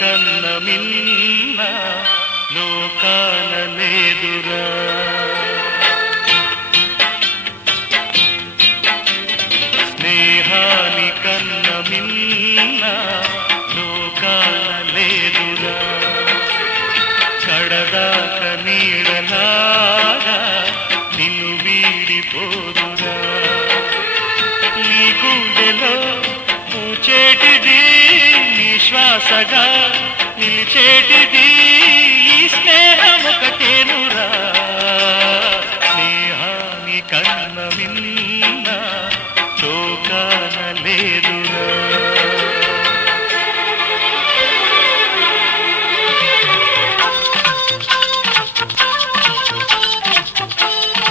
కన్న మిన్న లోకాన లేదురా. స్నేహాని కన్న మిన్న లోకాన లేదురా. కడదాక నీడలాగా నిన్ను వీడిపోదురా. నీ గుండెలో పూచేటిది నీ శ్వాసగా నిలిచేటిది ఈ స్నేహం ఒకటేనురా. స్నేహాని కన్న మిన్న లోకాన లేదు.